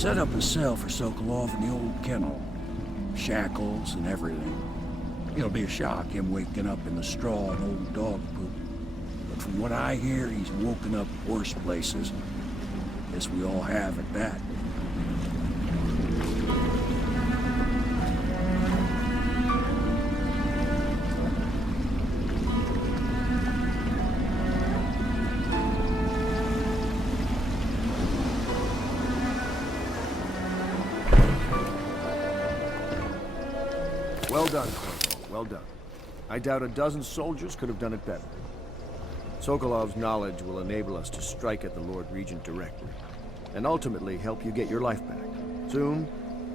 set up a cell for Sokolov in the old kennel. Shackles and everything. It'll be a shock, him waking up in the straw and old dog poop. But from what I hear, he's woken up worse places. Guess we all have at that. Well done, Corvo. Well done. I doubt a dozen soldiers could have done it better. Sokolov's knowledge will enable us to strike at the Lord Regent directly, and ultimately help you get your life back. Soon,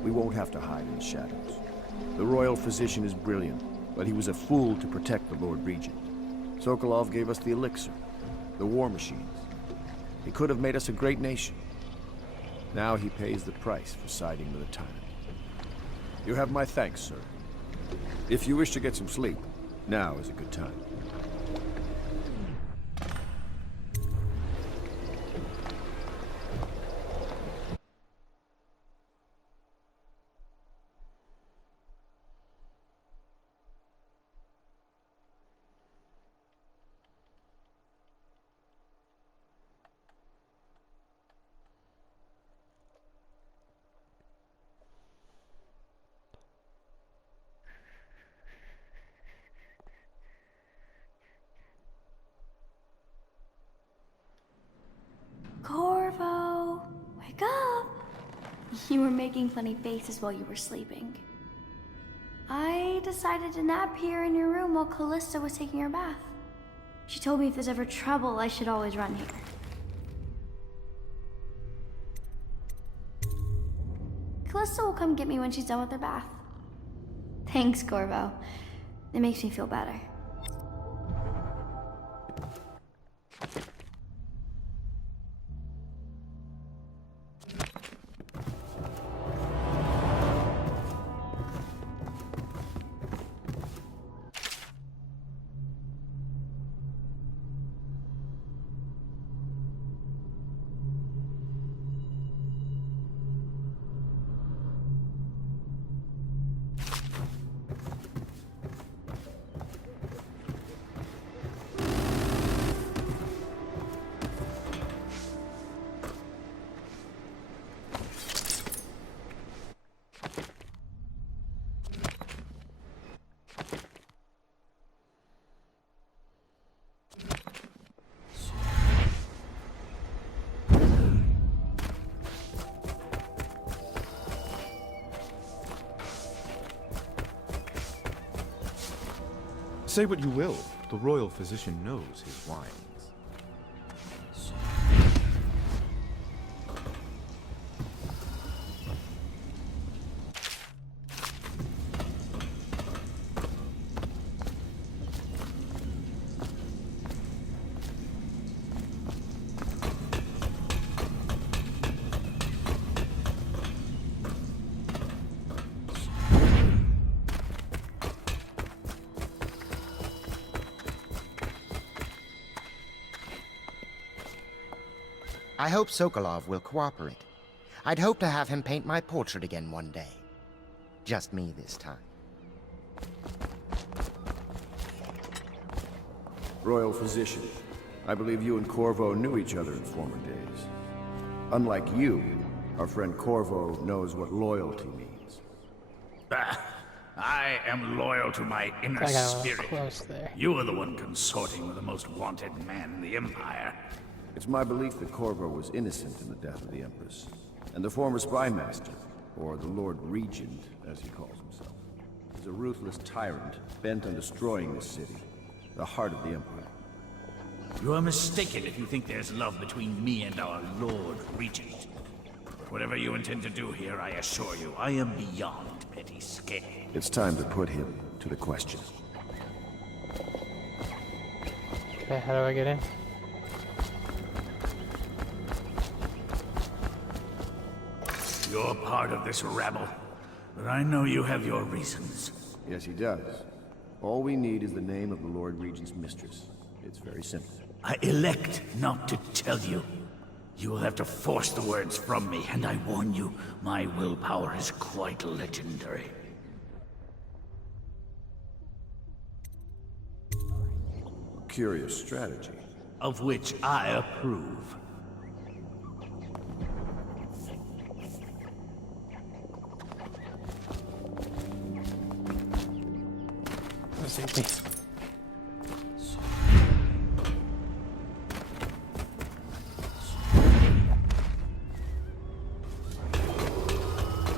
we won't have to hide in the shadows. The royal physician is brilliant, but he was a fool to protect the Lord Regent. Sokolov gave us the elixir, the war machines. He could have made us a great nation. Now he pays the price for siding with the tyrant. You have my thanks, sir. If you wish to get some sleep, now is a good time. Corvo, wake up! You were making funny faces while you were sleeping. I decided to nap here in your room while Callista was taking her bath. She told me if there's ever trouble, I should always run here. Callista will come get me when she's done with her bath. Thanks, Corvo. It makes me feel better. Say what you will, the royal physician knows his wines. I hope Sokolov will cooperate. I'd hope to have him paint my portrait again one day. Just me this time. Royal Physician, I believe you and Corvo knew each other in former days. Unlike you, our friend Corvo knows what loyalty means. I am loyal to my inner I got a little spirit. close there. You are the one consorting with the most wanted man in the Empire. It's my belief that Corvo was innocent in the death of the Empress, and the former spy master, or the Lord Regent, as he calls himself, is a ruthless tyrant bent on destroying this city, the heart of the Empire. You are mistaken if you think there's love between me and our Lord Regent. Whatever you intend to do here, I assure you, I am beyond petty scale. It's time to put him to the question. Okay, how do I get in? You're part of this rabble, but I know you have your reasons. Yes, he does. All we need is the name of the Lord Regent's mistress. It's very simple. I elect not to tell you. You will have to force the words from me, and I warn you, my willpower is quite legendary. Curious strategy. Of which I approve. Safety.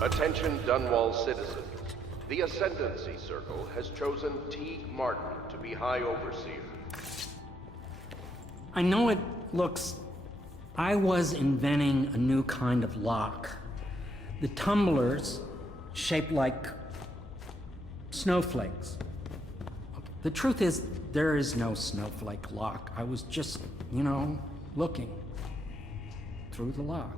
Attention Dunwall citizens. The Ascendancy Circle has chosen Teague Martin to be High Overseer. I know it looks... I was inventing a new kind of lock. The tumblers, shaped like snowflakes. The truth is, there is no snowflake lock. I was just, looking through the lock.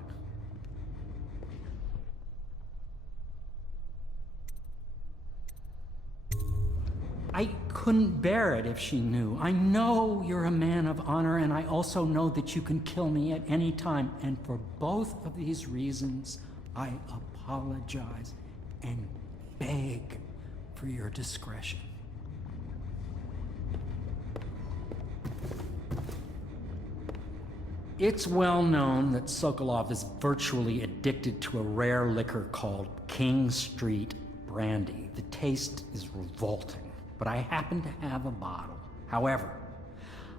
I couldn't bear it if she knew. I know you're a man of honor, and I also know that you can kill me at any time. And for both of these reasons, I apologize and beg for your discretion. It's well known that Sokolov is virtually addicted to a rare liquor called King Street Brandy. The taste is revolting, but I happen to have a bottle. However,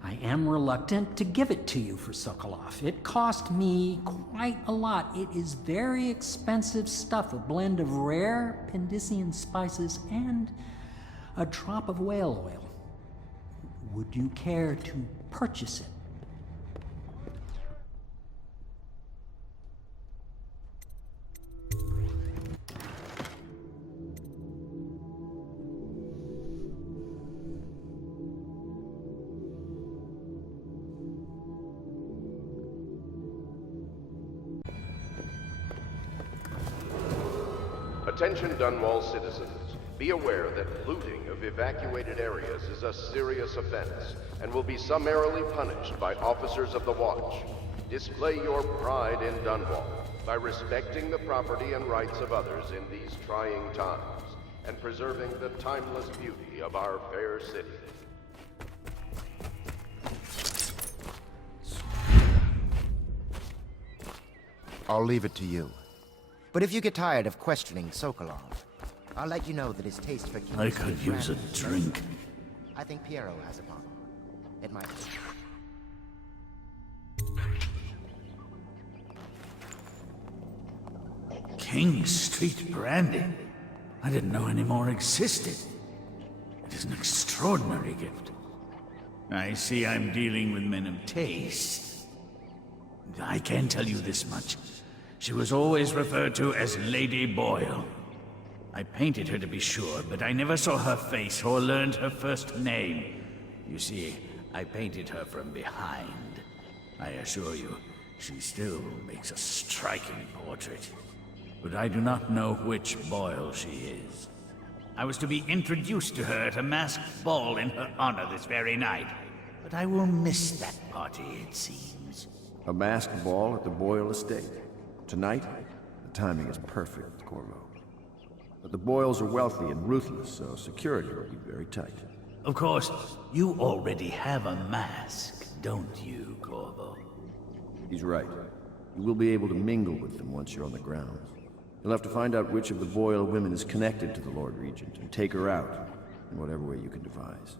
I am reluctant to give it to you for Sokolov. It cost me quite a lot. It is very expensive stuff, a blend of rare Pendician spices and a drop of whale oil. Would you care to purchase it? Attention Dunwall citizens. Be aware that looting of evacuated areas is a serious offense and will be summarily punished by officers of the Watch. Display your pride in Dunwall by respecting the property and rights of others in these trying times and preserving the timeless beauty of our fair city. I'll leave it to you. But if you get tired of questioning Sokolov, I'll let you know that his taste for King I could Street use a brandy- drink. I think Piero has a bottle. It might King Street Brandy? I didn't know any more existed. It is an extraordinary gift. I see I'm dealing with men of taste. I can tell you this much. She was always referred to as Lady Boyle. I painted her to be sure, but I never saw her face or learned her first name. You see, I painted her from behind. I assure you, she still makes a striking portrait. But I do not know which Boyle she is. I was to be introduced to her at a masked ball in her honor this very night. But I will miss that party, it seems. A masked ball at the Boyle estate. Tonight, the timing is perfect, Corvo. But the Boyles are wealthy and ruthless, so security will be very tight. Of course, you already have a mask, don't you, Corvo? He's right. You will be able to mingle with them once you're on the grounds. You'll have to find out which of the Boyle women is connected to the Lord Regent and take her out in whatever way you can devise.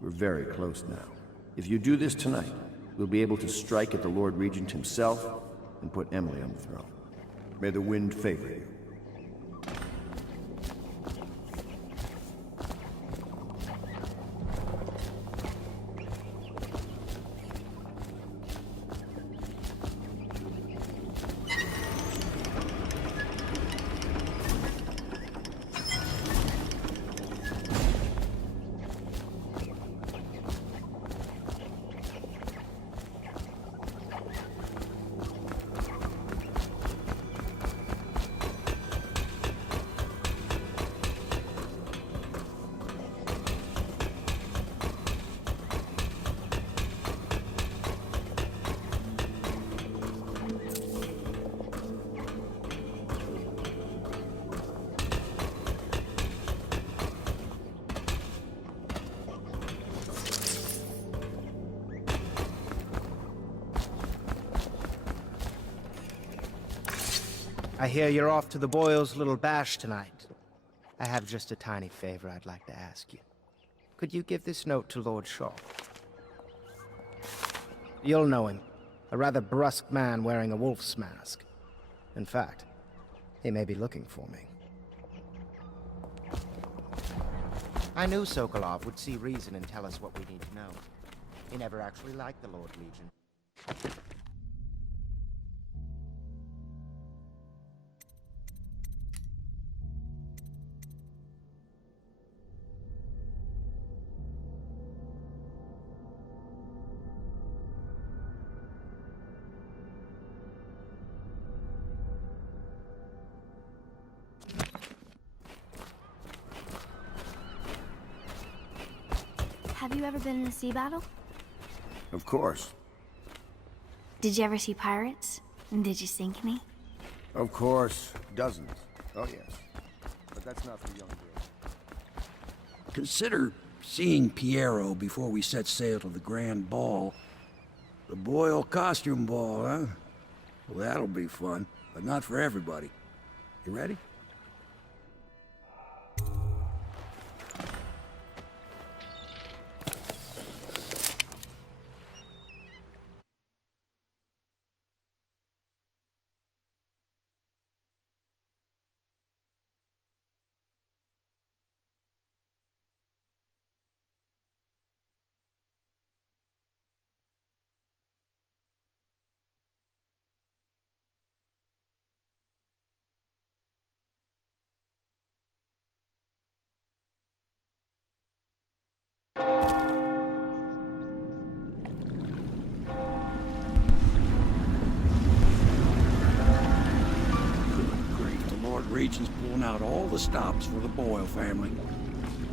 We're very close now. If you do this tonight, we'll be able to strike at the Lord Regent himself and put Emily on the throne. May the wind favor you. I hear you're off to the Boyles' little bash tonight. I have just a tiny favor I'd like to ask you. Could you give this note to Lord Shaw? You'll know him. A rather brusque man wearing a wolf's mask. In fact, he may be looking for me. I knew Sokolov would see reason and tell us what we need to know. He never actually liked the Lord Legion. Have you ever been in a sea battle? Of course. Did you ever see pirates? And did you sink any? Of course. Dozens. Oh, yes. But that's not for young girls. Consider seeing Piero before we set sail to the grand ball. The Boyle costume ball, huh? Well, that'll be fun, but not for everybody. You ready? Great, the Lord Regent's pulling out all the stops for the Boyle family.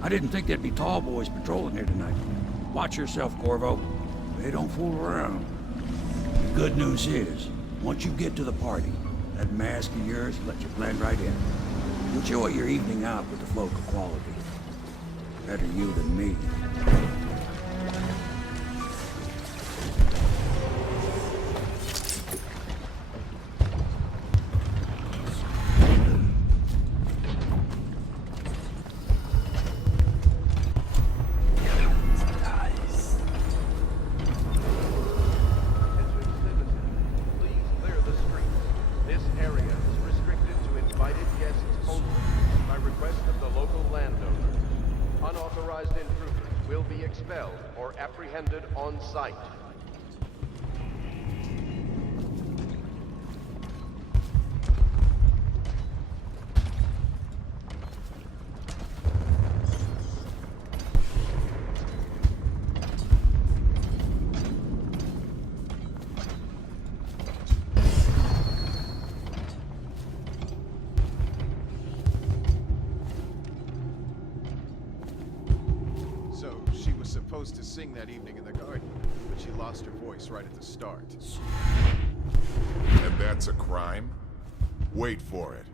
I didn't think there'd be tall boys patrolling here tonight. Watch yourself, Corvo. They don't fool around. The good news is, once you get to the party, that mask of yours will let you blend right in. Enjoy your evening out with the folk of quality. Better you than me. Apprehended on sight. Supposed to sing that evening in the garden, but she lost her voice right at the start. And that's a crime? Wait for it.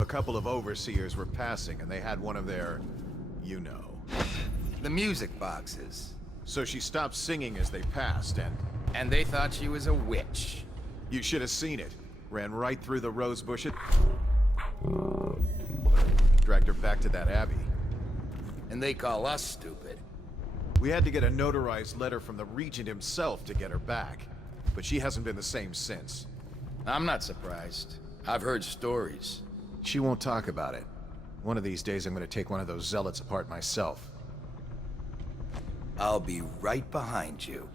A couple of overseers were passing, and they had one of their, you know. The music boxes. So she stopped singing as they passed, And they thought she was a witch. You should have seen it. Ran right through the rose bushes. Dragged her back to that abbey. And they call us stupid. We had to get a notarized letter from the Regent himself to get her back. But she hasn't been the same since. I'm not surprised. I've heard stories. She won't talk about it. One of these days I'm gonna take one of those zealots apart myself. I'll be right behind you.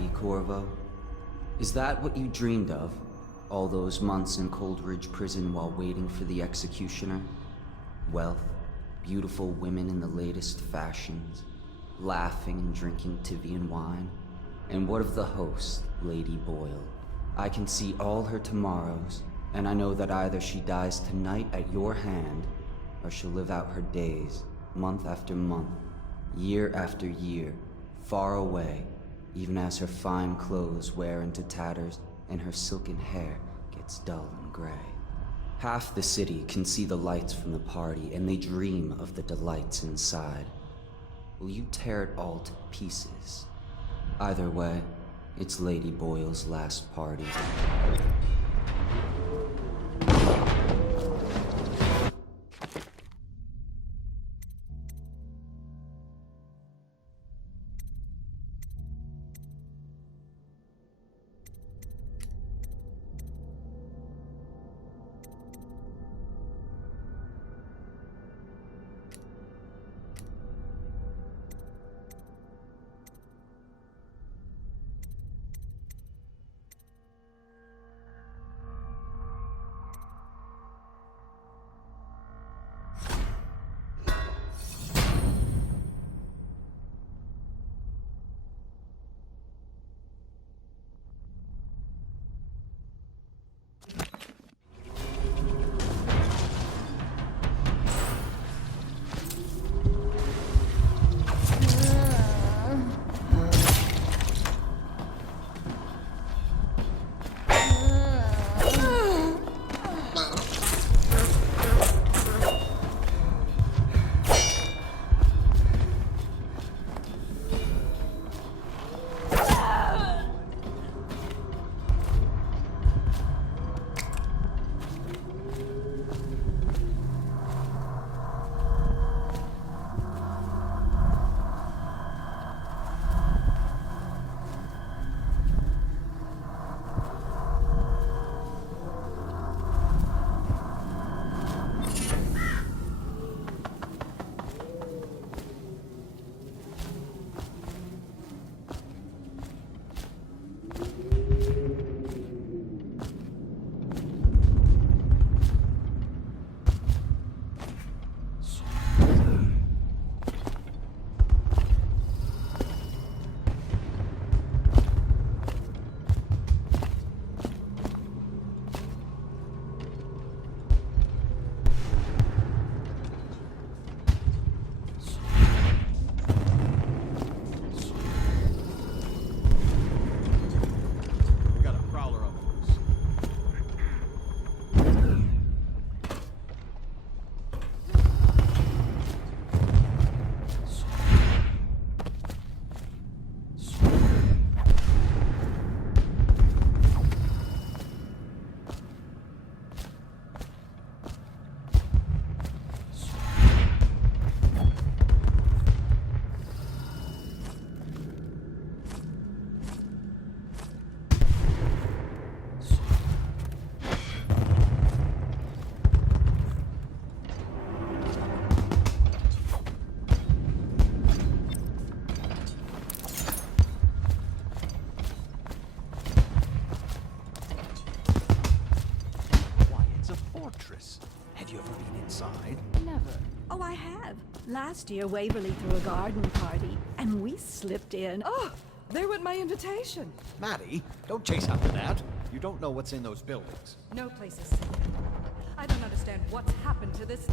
party, Corvo? Is that what you dreamed of? All those months in Coldridge Prison while waiting for the executioner? Wealth, beautiful women in the latest fashions, laughing and drinking Tivian wine? And what of the host, Lady Boyle? I can see all her tomorrows, and I know that either she dies tonight at your hand, or she'll live out her days, month after month, year after year, far away, even as her fine clothes wear into tatters and her silken hair gets dull and gray. Half the city can see the lights from the party, and they dream of the delights inside. Will you tear it all to pieces? Either way, it's Lady Boyle's last party. Last year, Waverly threw a garden party, and we slipped in. Oh, there went my invitation. Maddie, don't chase after that. You don't know what's in those buildings. No place is safe. I don't understand what's happened to this.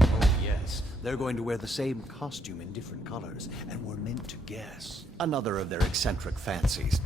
Oh, yes. They're going to wear the same costume in different colors, and we're meant to guess. Another of their eccentric fancies.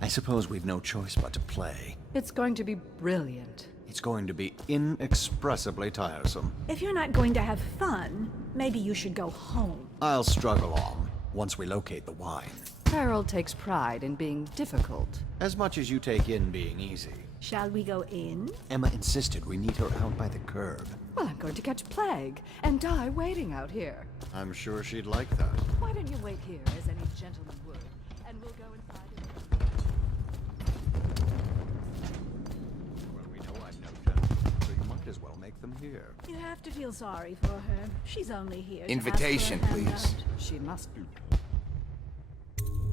I suppose we've no choice but to play. It's going to be brilliant. It's going to be inexpressibly tiresome. If you're not going to have fun, maybe you should go home. I'll struggle on, once we locate the wine. Harold takes pride in being difficult. As much as you take in being easy. Shall we go in? Emma insisted we meet her out by the curb. Well, I'm going to catch plague and die waiting out here. I'm sure she'd like that. Why don't you wait here, as any gentleman would, and we'll go inside and... Well, we know I'm no gentleman, so you might as well make them here. You have to feel sorry for her. She's only here. Invitation, to ask for a please. handout. She must be.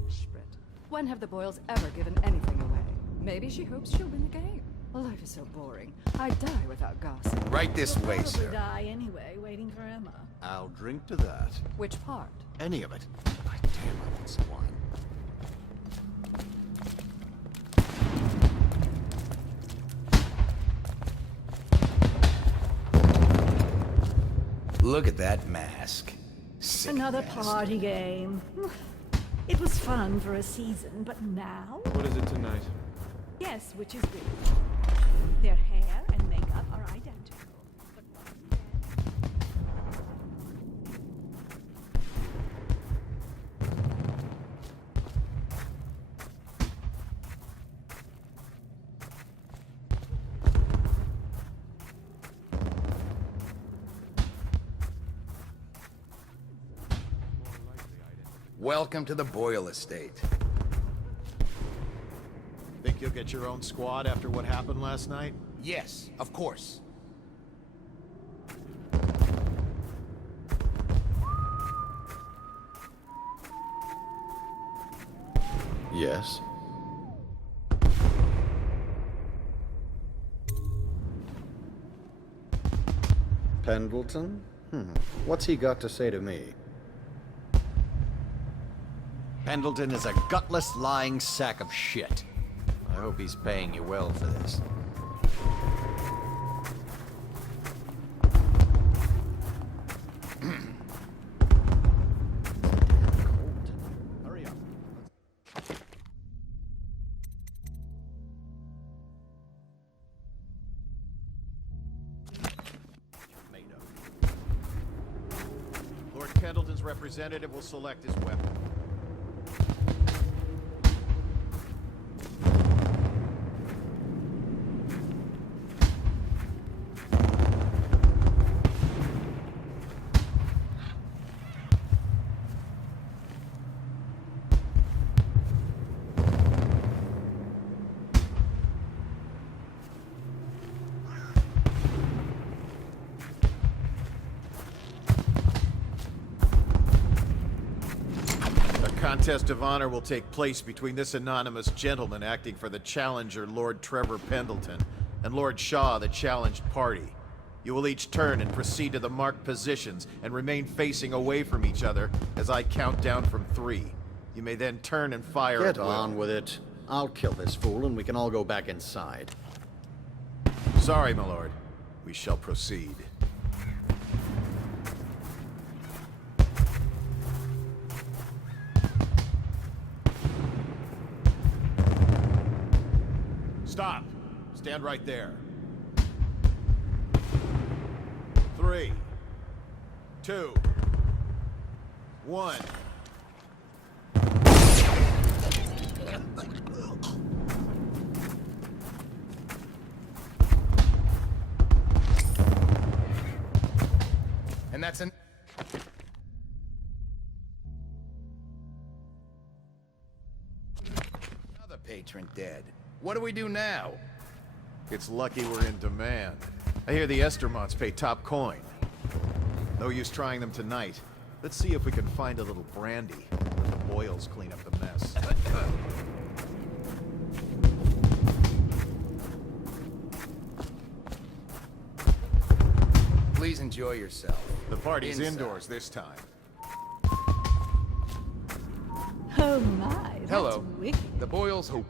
Sprit. When have the Boyles ever given anything away? Maybe she hopes she'll win the game. Life is so boring. I die without gossip. Right this You'll way, probably sir. die anyway, waiting for Emma. I'll drink to that. Which part? Any of it. My damn, I want some wine. Look at that mask. Sick Another bastard. party game. It was fun for a season, but now? What is it tonight? Yes, which is weird. Their hair and makeup are identical. But one's Welcome to the Boyle estate. Think you'll get your own squad after what happened last night? Yes, of course. Yes. Pendleton? What's he got to say to me? Pendleton is a gutless, lying sack of shit. I hope he's paying you well for this. Hurry up. Lord Pendleton's representative will select his weapon. Contest of honor will take place between this anonymous gentleman acting for the challenger, Lord Trevor Pendleton, and Lord Shaw, the challenged party. You will each turn and proceed to the marked positions and remain facing away from each other as I count down from 3. You may then turn and fire Get at will. on with it. I'll kill this fool and we can all go back inside. Sorry, my lord. We shall proceed. Stop. Stand right there. 3, 2, 1. And that's an... Another patron dead. What do we do now? It's lucky we're in demand. I hear the Estermonts pay top coin. No use trying them tonight. Let's see if we can find a little brandy. Let the Boyles clean up the mess. Please enjoy yourself. The party's Inside. indoors this time. Oh my, that's Hello. wicked. The Boyles hope.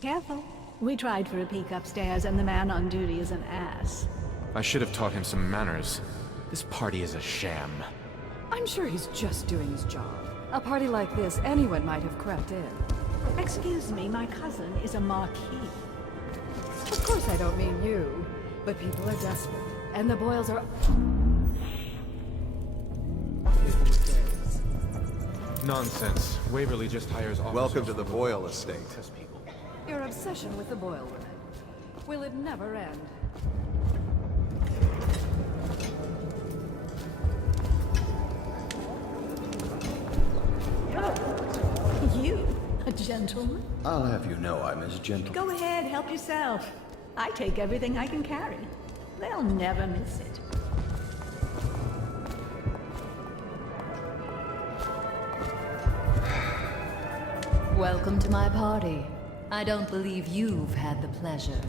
Careful. We tried for a peek upstairs, and the man on duty is an ass. I should have taught him some manners. This party is a sham. I'm sure he's just doing his job. A party like this, anyone might have crept in. Excuse me, my cousin is a marquis. Of course I don't mean you, but people are desperate, and the Boyles are... Nonsense. Waverly just hires officers. Welcome to the Boyle estate. Your obsession with the Boyle women. Will it never end? You? A gentleman? I'll have you know I'm as gentle. Go ahead, help yourself. I take everything I can carry. They'll never miss it. Welcome to my party. I don't believe you've had the pleasure.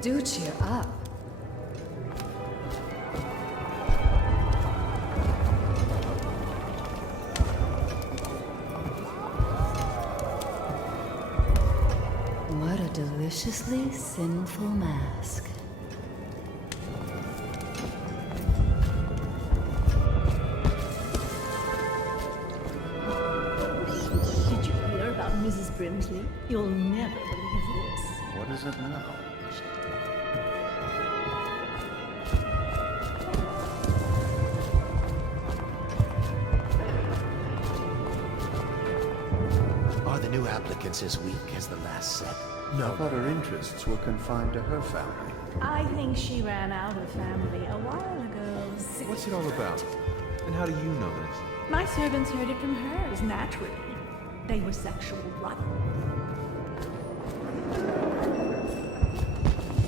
Do cheer up. What a deliciously sinful mask. Did you hear about Mrs. Brimsley? You'll never believe this. What is it now? Are the new applicants as weak as the last set? I thought her interests were confined to her family. I think she ran out of family a while ago. What's it all about? And how do you know this? My servants heard it from hers, naturally. They were sexual rotten.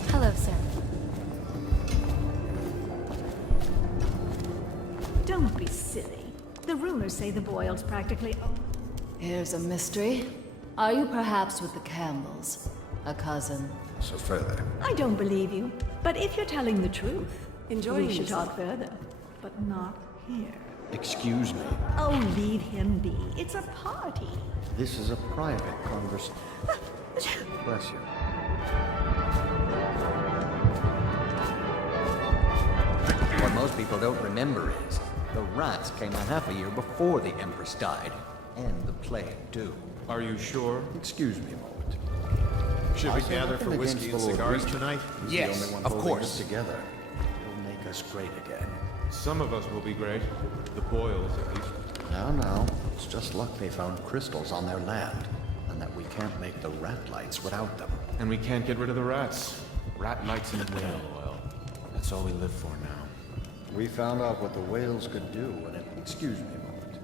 Hello, sir. Don't be silly. The rumors say the Boyles practically... Here's a mystery. Are you perhaps with the Campbells? A cousin? So further. I don't believe you. But if you're telling the truth, Enjoying we should yourself? talk further. But not here. Excuse me. Oh, leave him be. It's a party. This is a private conversation. Bless you. What most people don't remember is the rats came a half a year before the Empress died. And the plague, too. Are you sure? Excuse me a moment. Should we gather for whiskey and cigars tonight? He's Yes, the only one of holding course. us together. He'll make us great again. Some of us will be great. The Boyles, at least. Now, it's just luck they found crystals on their land, and that we can't make the rat lights without them. And we can't get rid of the rats. Rat lights and whale oil. That's all we live for now. We found out what the whales could do, and it... Excuse me a moment.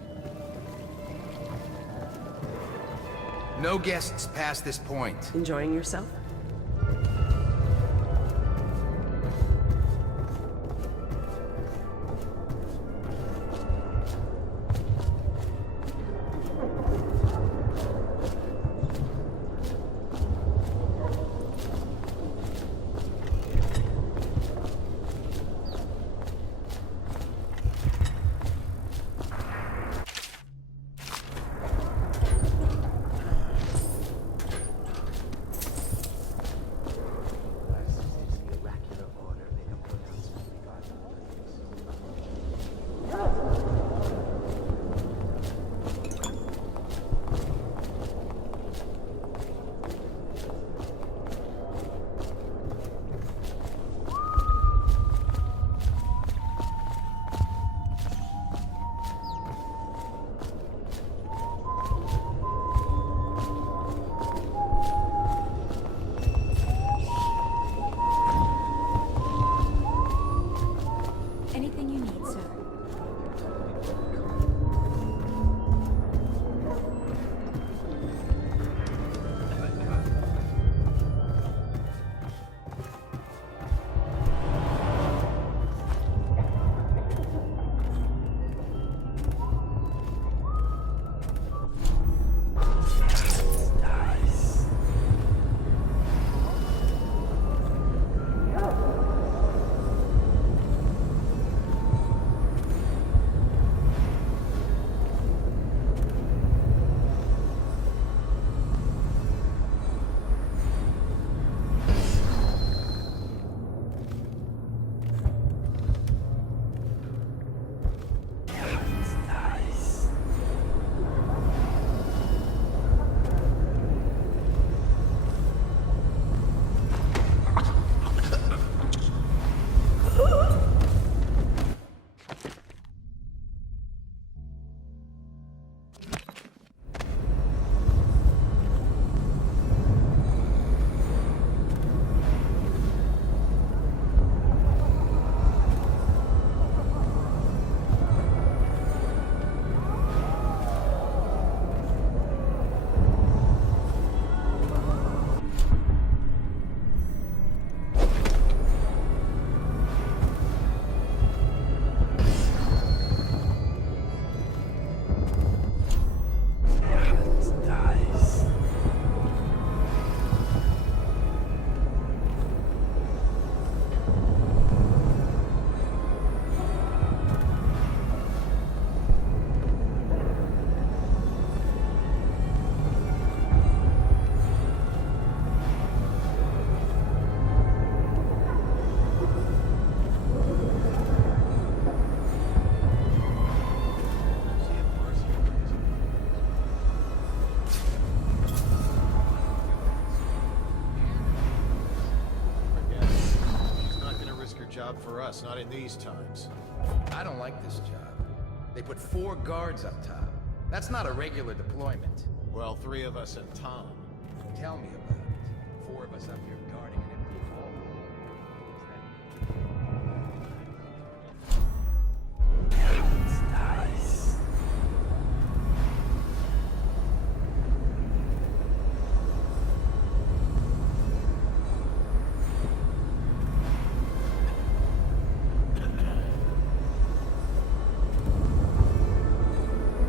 No guests past this point. Enjoying yourself? job for us, not in these times. I don't like this job. They put 4 guards up top. That's not a regular deployment. Well, 3 of us and Tom. Tell me about it. 4 of us up here guarding an empty hall.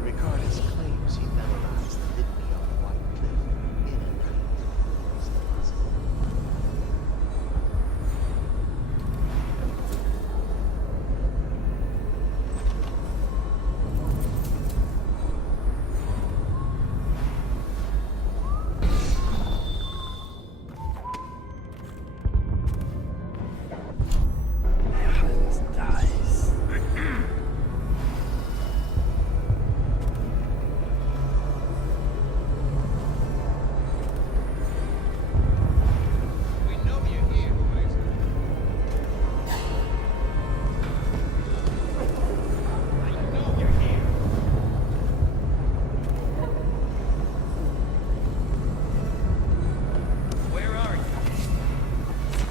Ricardas claims he memorized the litany on a white cliff in a night. Is it possible?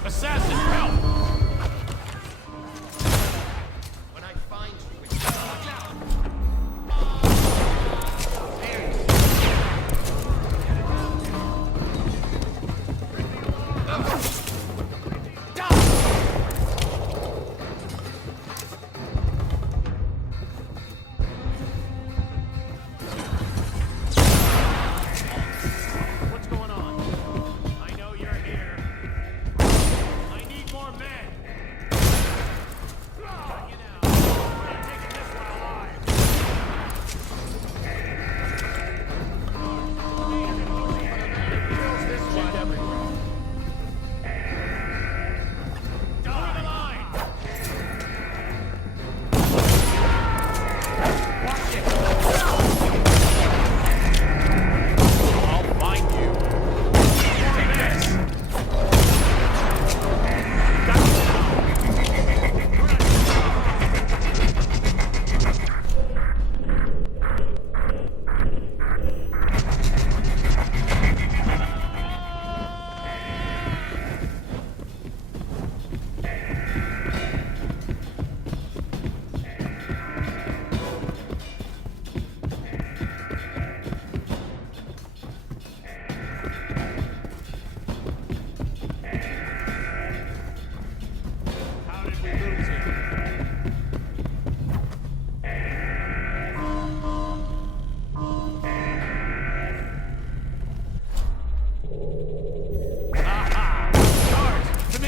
Assassin, help! When I find you, it's down. What's going on? I know you're here. I need more men. Got you now. I'm taking this one alive. Kills this one everywhere. Down the line. Watch it. I'll find you. More this. How did we lose it? Aha! Guards, to me!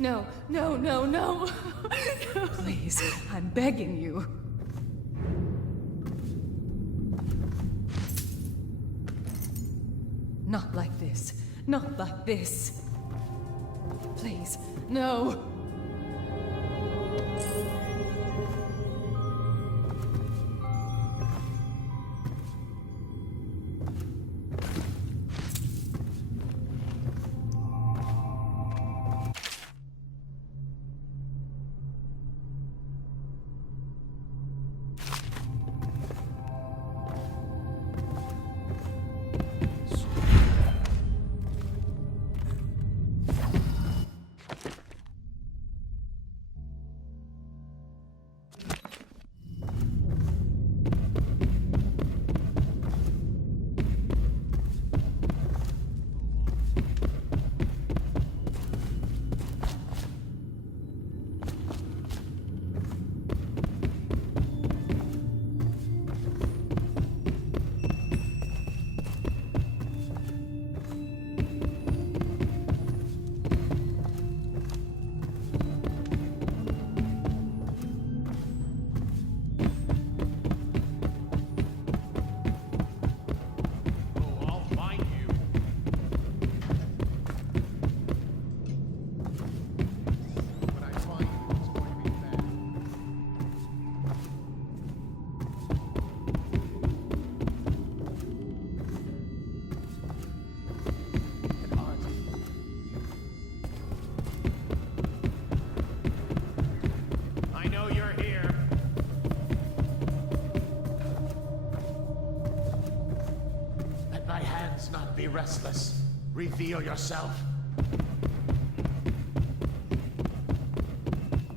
No, no, no, no. Please, I'm begging you. Not like this. Not like this. Please, no. Let's not be restless. Reveal yourself.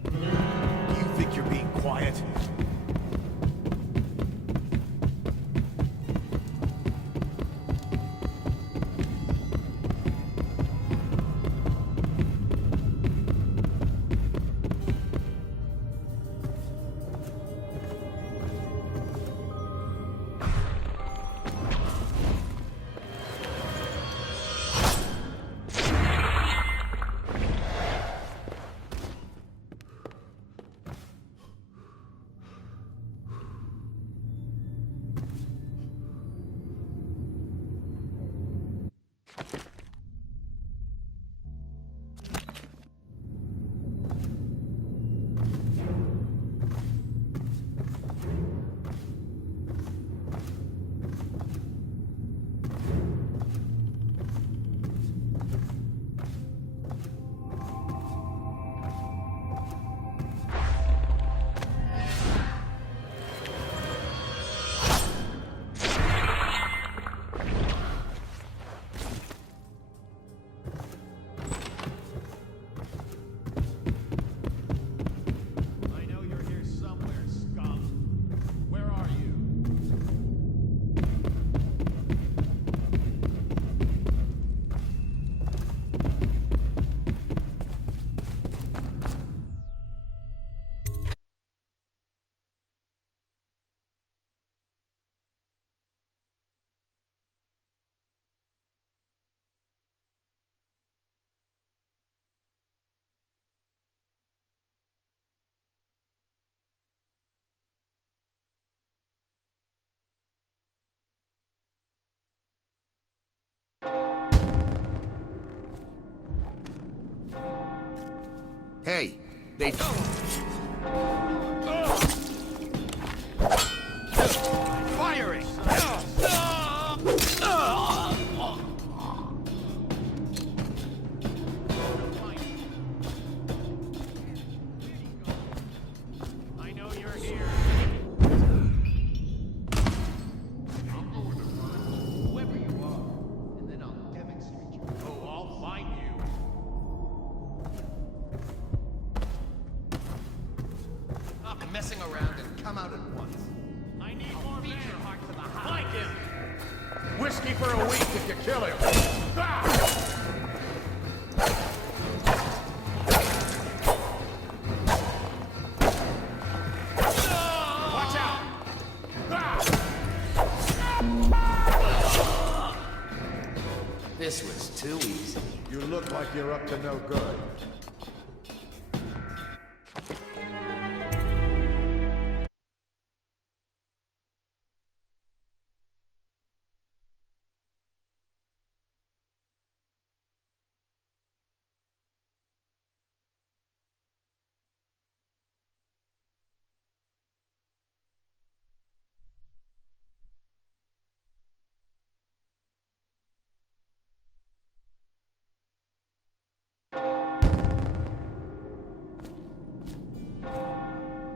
You think you're being quiet? Hey, they... Firing! I know you're here. Whoever you are, and then I'll demonstrate you. Oh, I'll find you. Stop messing around and come out at once. I need more men. Heart to the house. Find him. Whiskey for a week if you kill him. Watch out. This was too easy. You look like you're up to no good.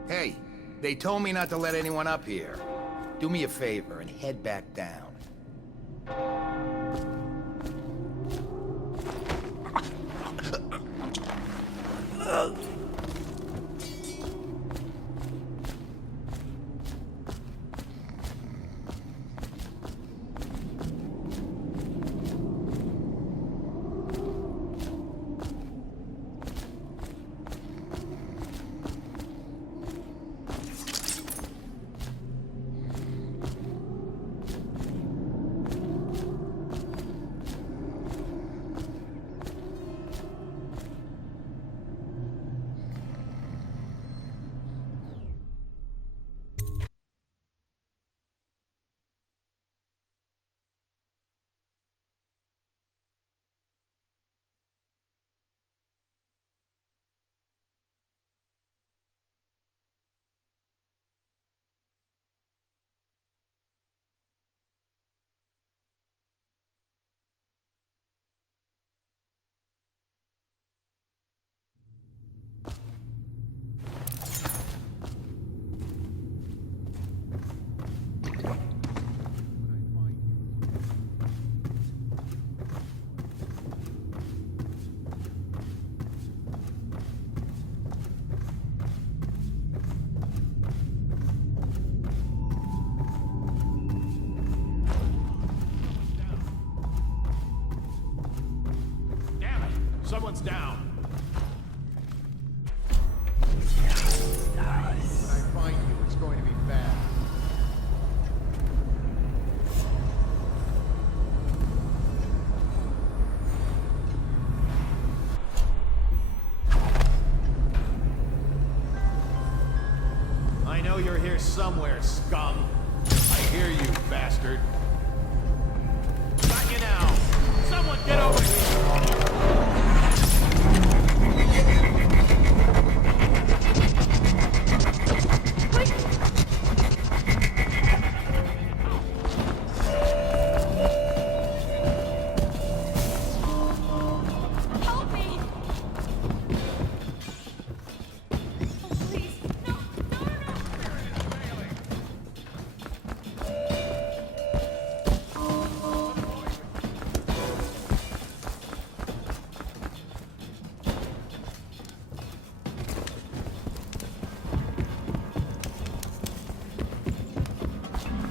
Hey, they told me not to let anyone up here. Do me a favor and head back down. Someone's down. When I find you, it's going to be bad. I know you're here somewhere, scum. I hear you, bastard. Got you now. Someone get over here.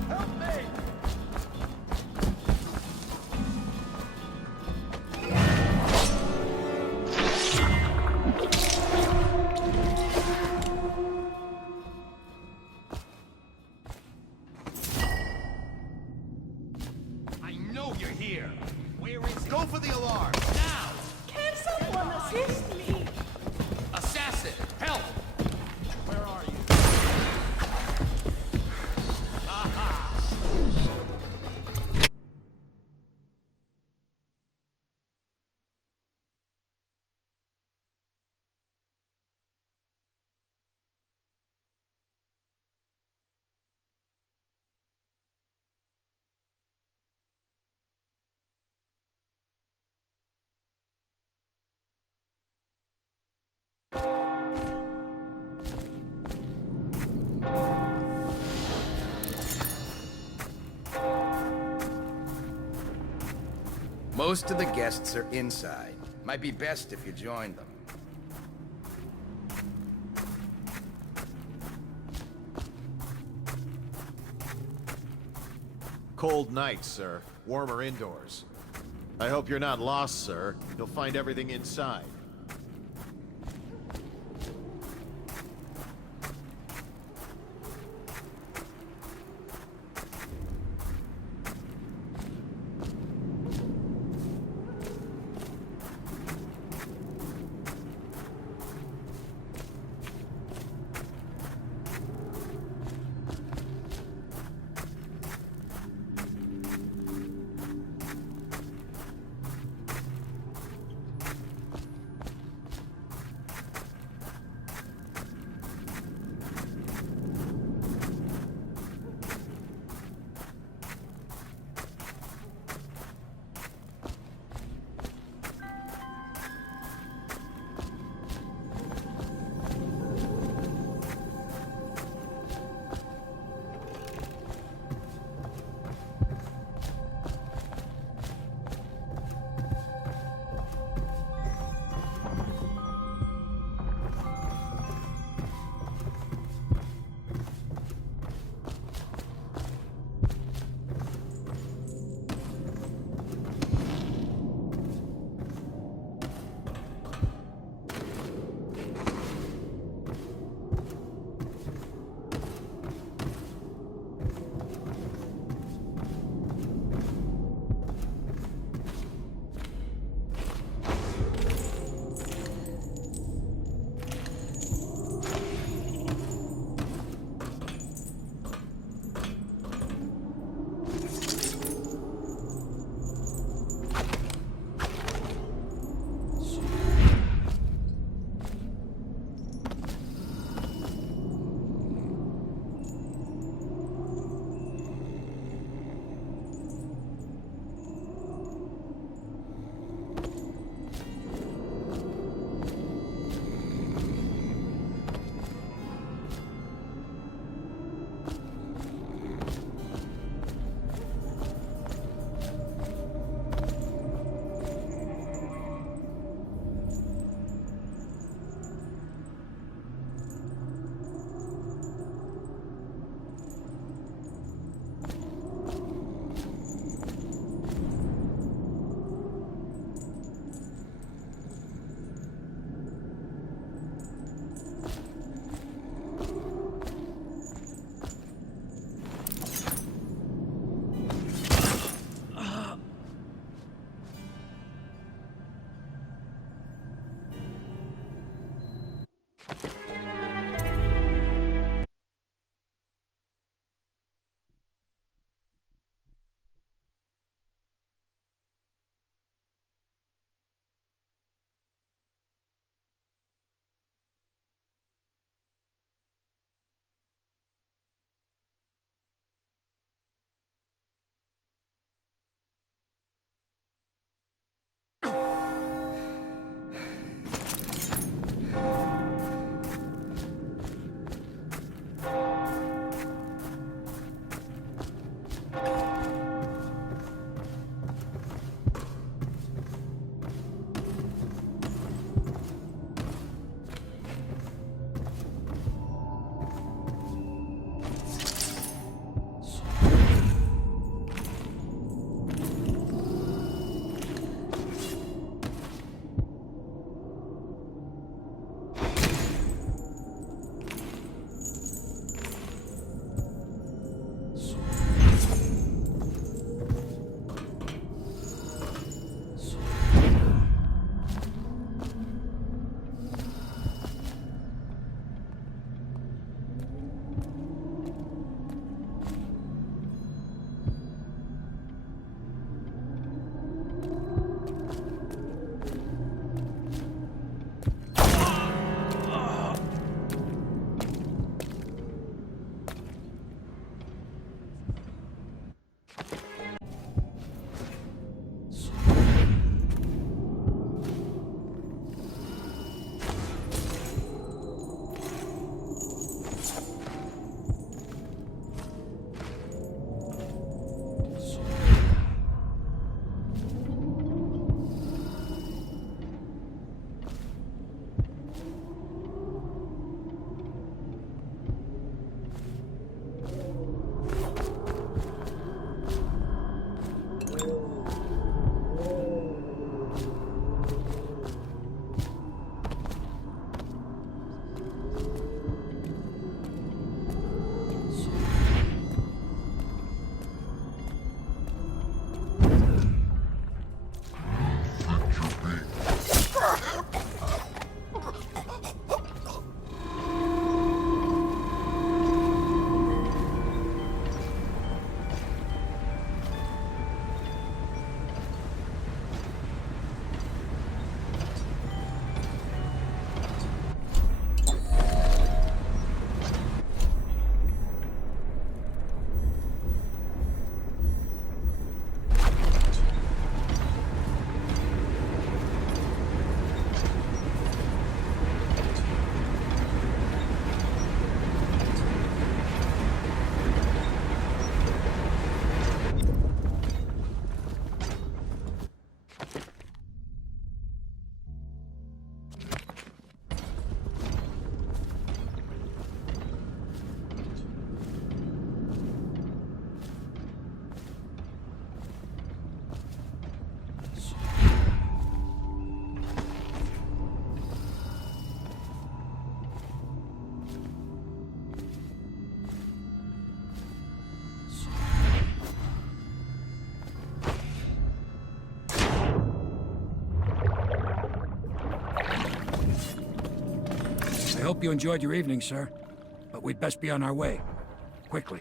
Help me! Go for the alarm, now! Can someone assist me? Assassin, help! Where are you? Most of the guests are inside. Might be best if you joined them. Cold night, sir. Warmer indoors. I hope you're not lost, sir. You'll find everything inside. you enjoyed your evening, sir. But we'd best be on our way. Quickly.